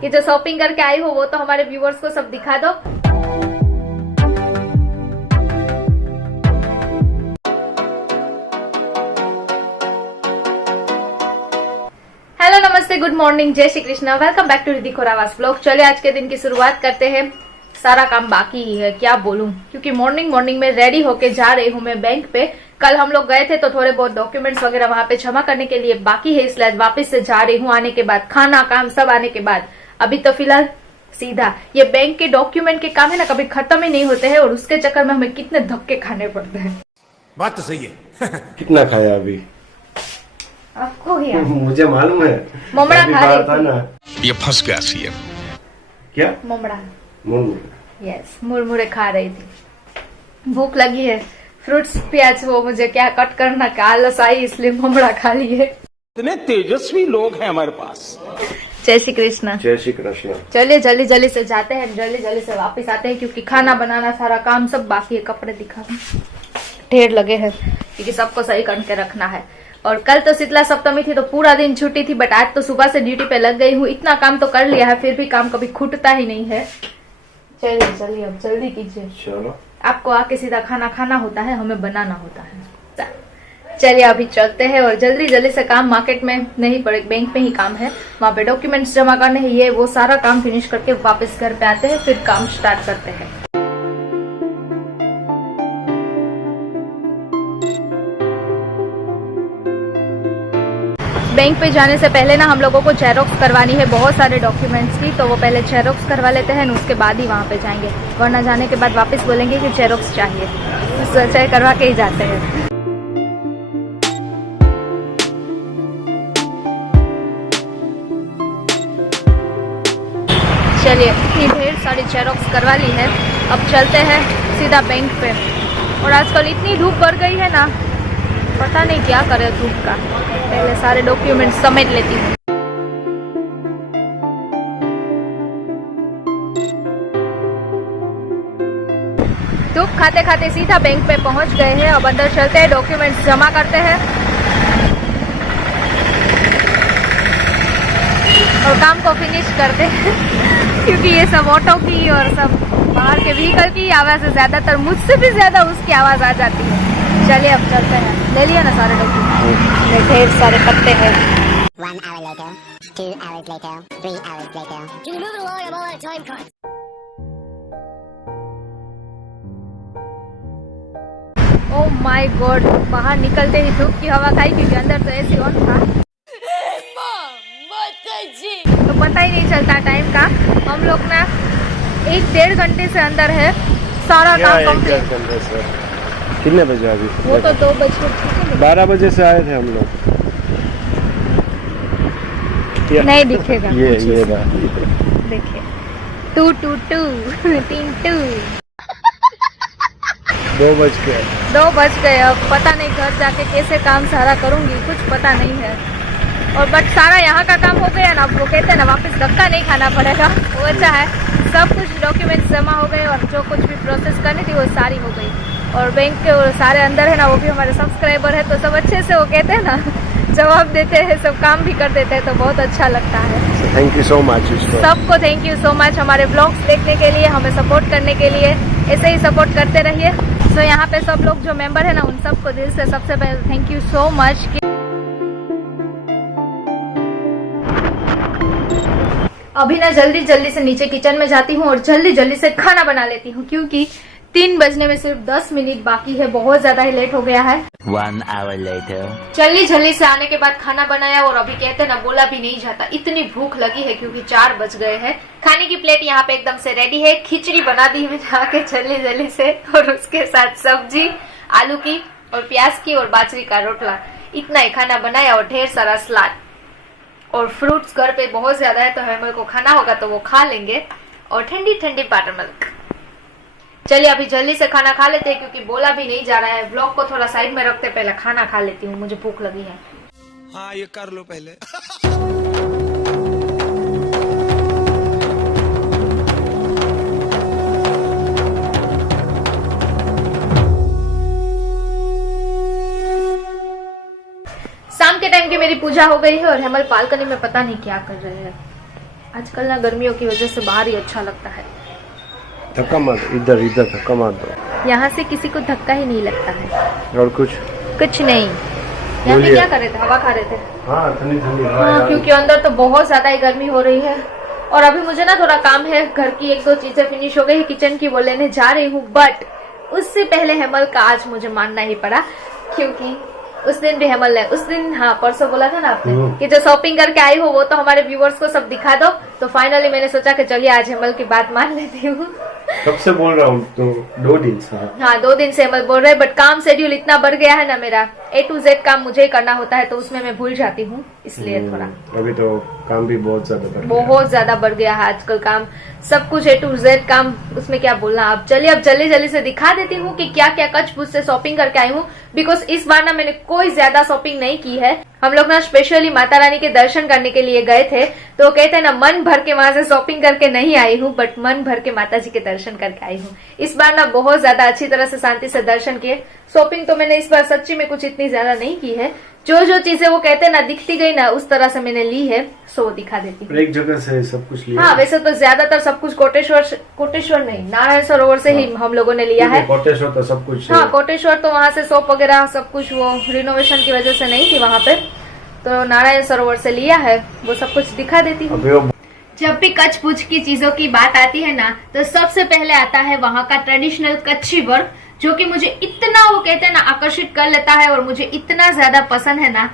कि जो शॉपिंग करके आई हो वो तो हमारे व्यूअर्स को सब दिखा दो। हेलो नमस्ते गुड मॉर्निंग जय Shri Krishna, welcome back to Riddhi Khorawas blog. चलिए आज के दिन की शुरुआत करते हैं। सारा काम बाकी ही है, क्या बोलूं, क्योंकि मॉर्निंग में रेडी होके जा रही हूँ मैं बैंक पे। कल हम लोग गए थे तो थोड़े बहुत डॉक्यूमेंट्स वगैरह वहां पे जमा करने के लिए बाकी है, इसलिए वापस से जा रही हूँ। आने के बाद खाना काम सब आने के बाद अभी तो फिलहाल सीधा ये बैंक के डॉक्यूमेंट के काम है ना, कभी खत्म ही नहीं होते हैं और उसके चक्कर में हमें कितने धक्के खाने पड़ते हैं। बात तो सही है। कितना खाया अभी? आपको ही मुझे मालूम है, मोमड़ा खा रही थी ना। ये फंस गया सीएम। क्या? मोमड़ा, यस, मुरमुरे खा रही थी। भूख लगी है, फ्रूट्स प्याज वो मुझे क्या कट करना का आलस आई, इसलिए मोमड़ा खा लिए। इतने तेजस्वी लोग हैं हमारे पास। जय श्री कृष्ण। जय श्री कृष्ण। चलिए जल्दी से जाते हैं, जल्दी से वापस आते हैं, क्योंकि खाना बनाना सारा काम सब बाकी है। कपड़े दिखा ढेर लगे हैं क्योंकि सबको सही करके रखना है। और कल तो शीतला सप्तमी थी तो पूरा दिन छुट्टी थी, बट आज तो सुबह से ड्यूटी पे लग गई हूँ। इतना काम तो कर लिया है, फिर भी काम कभी खुटता ही नहीं है। चलिए अब जल्दी कीजिए। चलो, आपको आके सीधा खाना खाना होता है, हमें बनाना होता है। चलिए अभी चलते हैं और जल्दी से काम मार्केट में नहीं पड़े, बैंक में ही काम है, वहाँ पे डॉक्यूमेंट्स जमा करने हैं, ये वो सारा काम फिनिश करके वापस घर पे आते हैं, फिर काम स्टार्ट करते हैं। बैंक पे जाने से पहले ना हम लोगों को जेरोक्स करवानी है बहुत सारे डॉक्यूमेंट्स की, तो वो पहले जेरोक्स करवा लेते हैं, उसके बाद ही वहाँ पे जाएंगे, वरना जाने के बाद वापस बोलेंगे कि जेरोक्स चाहिए, तो अच्छा करवा के ही जाते हैं। चलिए इतनी ढेर सारी जेरोक्स करवा ली है, अब चलते हैं सीधा बैंक पे। और आजकल इतनी धूप बढ़ गई है ना, पता नहीं क्या करे धूप का। पहले सारे डॉक्यूमेंट समेट लेती हूँ। धूप खाते खाते सीधा बैंक पे पहुंच गए हैं। अब अंदर चलते हैं, डॉक्यूमेंट्स जमा करते हैं और काम को फिनिश करते हैं। क्योंकि ये सब ऑटो की और सब बाहर के व्हीकल की आवाज है, ज्यादातर मुझसे भी ज्यादा उसकी आवाज आ जाती है। चलिए अब चलते हैं। ले लिया ना सारे डॉक्यूमेंट, ढेर सारे पत्ते हैं। 1 hour later, 2 hours later, 3 hours later. Can you move it along? I'm all out of time cards. Oh my God, बाहर निकलते ही धूप की हवा खाई, क्योंकि अंदर तो एसी ऑन था, तो पता ही नहीं चलता टाइम का। हम लोग ना 1-1.5 घंटे से अंदर है, सारा काम कंप्लीट। कितने बजे अभी? वो तो 2 बजे 12 बजे से आए थे हम लोग। नहीं दिखेगा, ये देखिए 2 2 2 3 2 2 बज गए। 2 बज गए। अब पता नहीं घर जाके कैसे काम सारा करूंगी, कुछ पता नहीं है। और बट सारा यहाँ का काम हो गया ना, वो कहते हैं ना वापस धक्का नहीं खाना पड़ेगा, वो अच्छा है। सब कुछ डॉक्यूमेंट्स जमा हो गए और जो कुछ भी प्रोसेस करनी थी वो सारी हो गई। और बैंक के सारे अंदर है ना, वो भी हमारे सब्सक्राइबर है, तो सब अच्छे से वो कहते हैं ना जवाब देते हैं, सब काम भी कर देते हैं, तो बहुत अच्छा लगता है। थैंक यू सो मच सबको, थैंक यू सो मच हमारे ब्लॉग्स देखने के लिए, हमें सपोर्ट करने के लिए। ऐसे ही सपोर्ट करते रहिए। तो यहाँ पे सब लोग जो मेंबर है ना, उन सबको दिल से सबसे पहले थैंक यू सो मच। अभी ना जल्दी से नीचे किचन में जाती हूँ और जल्दी से खाना बना लेती हूँ, क्योंकि 3 बजने में सिर्फ 10 मिनट बाकी है, बहुत ज्यादा ही लेट हो गया है। 1 hour later. जल्दी से आने के बाद खाना बनाया और अभी कहते ना बोला भी नहीं जाता, इतनी भूख लगी है, क्योंकि 4 बज गए हैं। खाने की प्लेट यहाँ पे एकदम से रेडी है, खिचड़ी बना दी मैंने आके जल्दी से, और उसके साथ सब्जी आलू की और प्याज की और बाजरी का रोटला, इतना ही खाना बनाया और ढेर सारा सलाद और फ्रूट्स घर पे बहुत ज्यादा है, तो हमें को खाना होगा तो वो खा लेंगे, और ठंडी बटर मिल्क। चलिए अभी जल्दी से खाना खा लेते हैं, क्योंकि बोला भी नहीं जा रहा है। व्लॉग को थोड़ा साइड में रखते, पहले खाना खा लेती हूँ, मुझे भूख लगी है। हाँ ये कर लो पहले। शाम के टाइम की मेरी पूजा हो गई है और हेमल बालकनी में पता नहीं क्या कर रहे हैं। आजकल ना गर्मियों की वजह से बाहर ही अच्छा लगता है। धक्का मार दो, इधर इधर धक्का मार दो। यहाँ से किसी को धक्का ही नहीं लगता है। और कुछ कुछ नहीं। यहाँ पे बोलिए। क्या कर रहे थे? हवा खा रहे थे। हाँ ठंडी ठंडी हवा हाँ, यार। क्योंकि अंदर तो बहुत ज्यादा ही गर्मी हो रही है। और अभी मुझे ना थोड़ा काम है, घर की एक दो चीजें फिनिश हो गई है किचन की, वो लेने जा रही हूँ। बट उससे पहले हेमल का आज मुझे मानना ही पड़ा, क्योंकि उस दिन भी हेमल ने उस दिन, हाँ परसों बोला था ना आपने कि जो शॉपिंग करके आई हो वो तो हमारे व्यूवर्स को सब दिखा दो। तो फाइनली मैंने सोचा कि चलिए आज हेमल की बात मान लेती हूँ। कब से बोल रहा हूँ तो 2 दिन से। हाँ 2 दिन से हेमल बोल रहे, बट काम शेड्यूल इतना बढ़ गया है ना, मेरा A to Z काम मुझे ही करना होता है, तो उसमें मैं भूल जाती हूँ, इसलिए थोड़ा अभी तो काम भी बहुत ज्यादा बढ़ गया। बहुत ज्यादा बढ़ गया है आजकल काम, सब कुछ A to Z काम, उसमें क्या बोलना। अब चलिए अब जल्दी जल्दी से दिखा देती हूँ कि क्या क्या कच्छ से शॉपिंग करके आई हूँ। बिकॉज इस बार ना मैंने कोई ज्यादा शॉपिंग नहीं की है। हम लोग ना स्पेशली माता रानी के दर्शन करने के लिए गए थे, तो कहते हैं ना मन भर के वहां से शॉपिंग करके नहीं आई हूँ, बट मन भर के माता जी के दर्शन करके आई हूँ। इस बार ना बहुत ज्यादा अच्छी तरह से शांति से दर्शन किए। शॉपिंग तो मैंने इस बार सच्ची में कुछ इतनी ज्यादा नहीं की है। जो जो चीजें वो कहते हैं ना दिखती गई ना, उस तरह से मैंने ली है, सो वो दिखा देती हूँ। एक जगह से सब कुछ लिया। हाँ वैसे तो ज्यादातर सब कुछ कोटेश्वर नहीं, नारायण सरोवर से ही हम लोगों ने लिया है। कोटेश्वर तो सब कुछ। हाँ कोटेश्वर तो वहाँ से सोप वगैरह सब कुछ वो रिनोवेशन की वजह से नहीं थी वहाँ पे, तो नारायण सरोवर से लिया है, वो सब कुछ दिखा देती हूँ। जब भी कच्छ पुच्छ की चीजों की बात आती है ना, तो सबसे पहले आता है वहाँ का ट्रेडिशनल कच्छी वर्क, जो कि मुझे इतना वो कहते हैं ना आकर्षित कर लेता है और मुझे इतना ज्यादा पसंद है ना।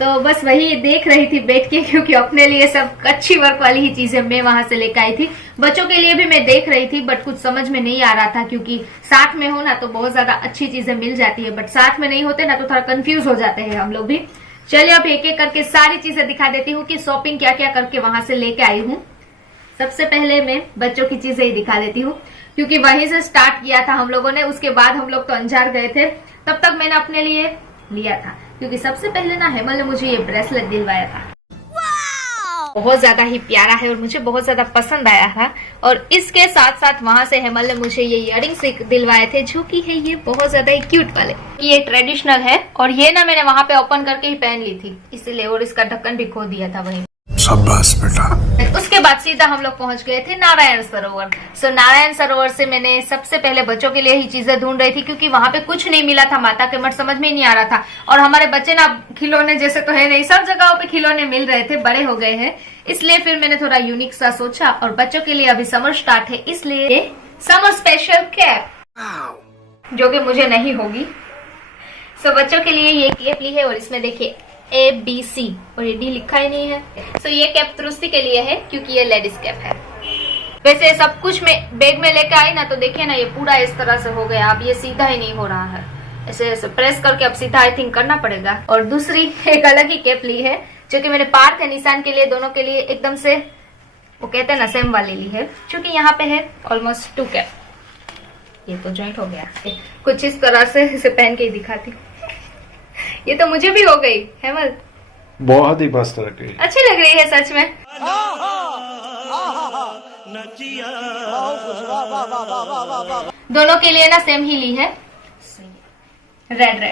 तो बस वही देख रही थी बैठ के, क्योंकि अपने लिए सब कच्छी वर्क वाली ही चीजें मैं वहां से लेकर आई थी। बच्चों के लिए भी मैं देख रही थी, बट कुछ समझ में नहीं आ रहा था, क्योंकि साथ में हो ना तो बहुत ज्यादा अच्छी चीजें मिल जाती है, बट साथ में नहीं होते ना तो थोड़ा कंफ्यूज हो जाते हैं हम लोग भी। चलिए अब एक एक करके सारी चीजें दिखा देती हूँ कि शॉपिंग क्या क्या करके वहां से लेके आई हूँ। सबसे पहले मैं बच्चों की चीजें ही दिखा देती हूँ, क्योंकि वहीं से स्टार्ट किया था हम लोगों ने। उसके बाद हम लोग तो अंजार गए थे, तब तक मैंने अपने लिए लिया था, क्योंकि सबसे पहले ना हेमल ने मुझे ये ब्रेसलेट दिलवाया था। बहुत ज्यादा ही प्यारा है और मुझे बहुत ज्यादा पसंद आया था। और इसके साथ साथ वहां से हेमल ने मुझे ये इयररिंग्स दिलवाए थे, जो कि है ये बहुत ज्यादा ही क्यूट वाले। ये ट्रेडिशनल है और ये ना मैंने वहां पे ओपन करके ही पहन ली थी इसलिए, और इसका ढक्कन भी खो दिया था वहीं। शाबाश बेटा। उसके बाद सीधा हम लोग पहुंच गए थे नारायण सरोवर। नारायण सरोवर से मैंने सबसे पहले बच्चों के लिए ही चीजें ढूंढ रही थी, क्योंकि वहां पे कुछ नहीं मिला था। माता के मठ समझ में ही नहीं आ रहा था, और हमारे बच्चे ना खिलौने जैसे तो है नहीं, सब जगहों पे खिलौने मिल रहे थे, बड़े हो गए हैं, इसलिए फिर मैंने थोड़ा यूनिक सा सोचा। और बच्चों के लिए अभी समर स्टार्ट है, इसलिए समर स्पेशल कैप, जो कि मुझे नहीं होगी। बच्चों के लिए ये कैप ली है, और इसमें देखिए ABC और ये D लिखा ही नहीं है। ये कैप तुरुस्ती के लिए है, क्योंकि ये लेडीज कैप है। वैसे सब कुछ मैं बैग में लेके आई ना, तो देखिए ना ये पूरा इस तरह से हो गया। अब ये सीधा ही नहीं हो रहा है, ऐसे ऐसे प्रेस करके अब सीधा आई थिंक करना पड़ेगा। और दूसरी एक अलग ही कैप ली है, जो कि मैंने पार्थ है निशान के लिए, दोनों के लिए एकदम से वो कहते हैं ना सेम वाली ली है, क्योंकि यहाँ पे है ऑलमोस्ट 2 कैप। ये तो जॉइंट हो गया, कुछ इस तरह से इसे पहन के ही दिखाती हूँ। ये तो मुझे भी हो गई हेमल, बहुत ही मस्त लग रही है। अच्छी लग रही है सच में। दोनों के लिए ना सेम ही ली है, रेड,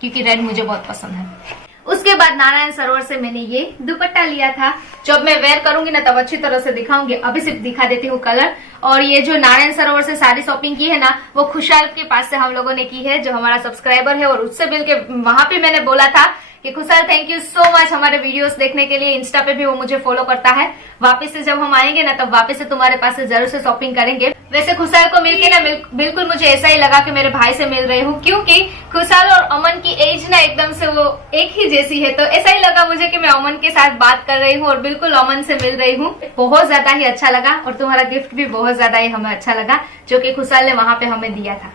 क्योंकि रेड मुझे बहुत पसंद है। उसके बाद नारायण सरोवर से मैंने ये दुपट्टा लिया था, जब मैं वेयर करूंगी ना तब अच्छी तरह से दिखाऊंगी। अभी सिर्फ दिखा देती हूँ कलर। और ये जो नारायण सरोवर से सारी शॉपिंग की है ना, वो खुशहाल के पास से हम लोगों ने की है, जो हमारा सब्सक्राइबर है। और उससे मिलके वहां पे मैंने बोला था कि खुशहाल थैंक यू सो मच हमारे वीडियोस देखने के लिए। इंस्टा पे भी वो मुझे फॉलो करता है। वापस से जब हम आएंगे ना, तब वापस से तुम्हारे पास से जरूर से शॉपिंग करेंगे। वैसे खुशहाल को मिलके ना बिल्कुल मुझे ऐसा ही लगा कि मेरे भाई से मिल रही हूँ, क्योंकि खुशहाल और अमन की एज ना एकदम से वो एक ही जैसी है। तो ऐसा ही लगा मुझे कि मैं अमन के साथ बात कर रही हूँ और बिल्कुल अमन से मिल रही हूँ। बहुत ज्यादा ही अच्छा लगा, और तुम्हारा गिफ्ट भी बहुत ज्यादा ही हमें अच्छा लगा, जो कि खुशहाल ने वहां पे हमें दिया था।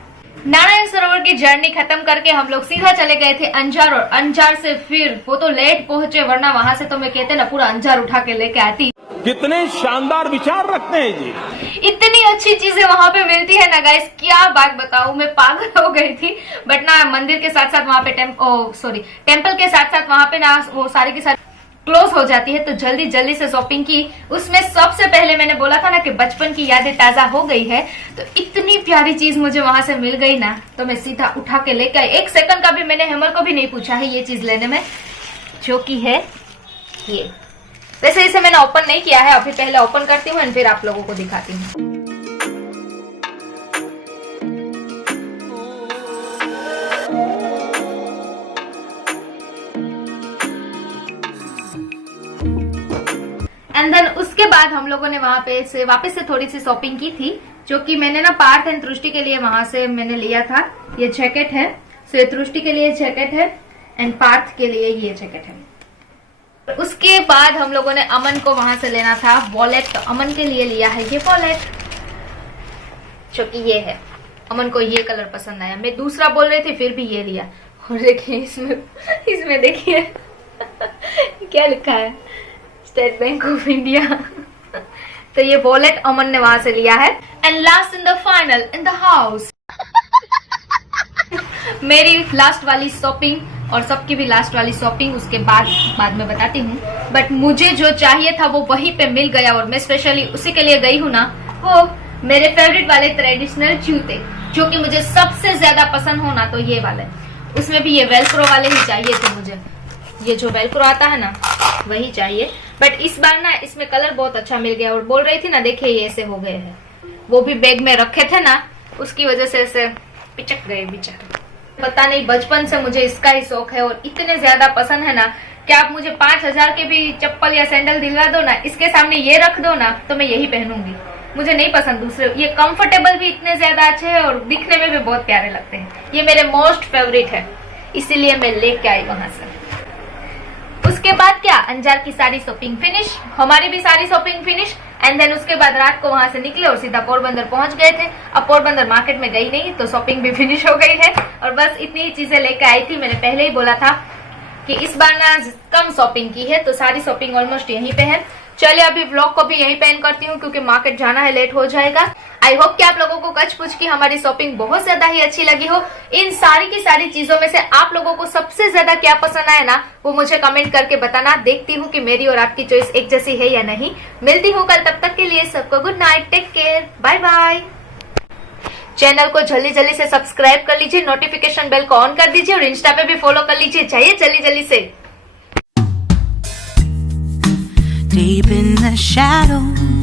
नारायण सरोवर की जर्नी खत्म करके हम लोग सीधा चले गए थे अंजार, और अंजार से फिर वो तो लेट पहुंचे, वरना वहां से तो मैं कहते ना पूरा अंजार उठा के लेके आती। कितने शानदार विचार रखते हैं जी। इतनी अच्छी चीजें वहां पे मिलती है ना गाइस, क्या बात बताऊं, मैं पागल हो गई थी। बट ना मंदिर के साथ साथ वहां पे टेम्पल के साथ साथ वहां पे ना वो सारी की सारी क्लोज हो जाती है, तो जल्दी जल्दी से शॉपिंग की। उसमें सबसे पहले मैंने बोला था ना कि बचपन की यादें ताजा हो गई है, तो इतनी प्यारी चीज मुझे वहां से मिल गई ना, तो मैं सीधा उठा के लेके आई। 1 सेकंड का भी मैंने हेमल को भी नहीं पूछा है ये चीज लेने में, जो कि है ये। वैसे इसे मैंने ओपन नहीं किया है, अभी पहले ओपन करती हूँ और फिर आप लोगों को दिखाती हूँ। एंड देन उसके बाद हम लोगों ने वहां पे से वापस से थोड़ी सी शॉपिंग की थी, जो कि मैंने ना पार्थ एंड तृष्टि के लिए वहां से मैंने लिया था। ये जैकेट है, सो ये तृष्टि के लिए जैकेट है एंड पार्थ के लिए ये जैकेट है। उसके बाद हम लोगों ने अमन को वहां से लेना था वॉलेट, तो अमन के लिए लिया है ये वॉलेट, जो कि ये है। अमन को ये कलर पसंद आया, मैं दूसरा बोल रही थी फिर भी ये लिया। और देखिए इसमें देखिए क्या लिखा है, स्टेट बैंक ऑफ इंडिया। तो ये वॉलेट अमन ने वहां से लिया है। And last in the final in the house मेरी लास्ट वाली शॉपिंग और सबकी भी लास्ट वाली शॉपिंग उसके बाद में बताती हूँ। बट मुझे जो चाहिए था वो वहीं पे मिल गया और मैं स्पेशली उसी के लिए गई हूँ ना, वो मेरे फेवरेट वाले ट्रेडिशनल जूते, जो कि मुझे सबसे ज्यादा पसंद हो ना तो ये वाले। उसमें भी ये वेलक्रो वाले ही चाहिए थे मुझे, ये जो वेलक्रो आता है ना वही चाहिए। बट इस बार ना इसमें कलर बहुत अच्छा मिल गया और बोल रही थी ना, देखिए ये ऐसे हो गए हैं, वो भी बैग में रखे थे ना उसकी वजह से ऐसे पिचक गए बेचारे। पता नहीं बचपन से मुझे इसका ही शौक है और इतने ज्यादा पसंद है ना कि आप मुझे 5000 के भी चप्पल या सैंडल दिलवा दो ना, इसके सामने ये रख दो ना तो मैं यही पहनूंगी। मुझे नहीं पसंद दूसरे, ये कंफर्टेबल भी इतने ज्यादा अच्छे हैं और दिखने में भी बहुत प्यारे लगते हैं। ये मेरे मोस्ट फेवरेट है, इसीलिए मैं लेके आई वहां से। उसके बाद क्या, अंजार की सारी शॉपिंग फिनिश, हमारी भी सारी शॉपिंग फिनिश। एंड देन उसके बाद रात को वहां से निकले और सीधा पोरबंदर पहुंच गए थे। अब पोरबंदर मार्केट में गई नहीं तो शॉपिंग भी फिनिश हो गई है और बस इतनी ही चीजें लेकर आई थी। मैंने पहले ही बोला था कि इस बार ना कम शॉपिंग की है, तो सारी शॉपिंग ऑलमोस्ट यहीं पे है। चलिए अभी व्लॉग को भी यहीं पे एंड करती हूँ क्योंकि मार्केट जाना है, लेट हो जाएगा। आई होप कि आप लोगों को कच पुच की हमारी शॉपिंग बहुत ज्यादा ही अच्छी लगी हो। इन सारी की सारी चीजों में से आप लोगों को सबसे ज्यादा क्या पसंद आया ना, वो मुझे कमेंट करके बताना। देखती हूँ कि मेरी और आपकी चॉइस एक जैसी है या नहीं। मिलती हूँ कल, तब तक के लिए सबको good night, take care, bye bye. Channel को जल्दी जल्दी से सब्सक्राइब कर लीजिए, नोटिफिकेशन बेल को ऑन कर दीजिए और इंस्टा पे भी फॉलो कर लीजिए। चाहिए जल्दी जल्दी से। Deep in the shadows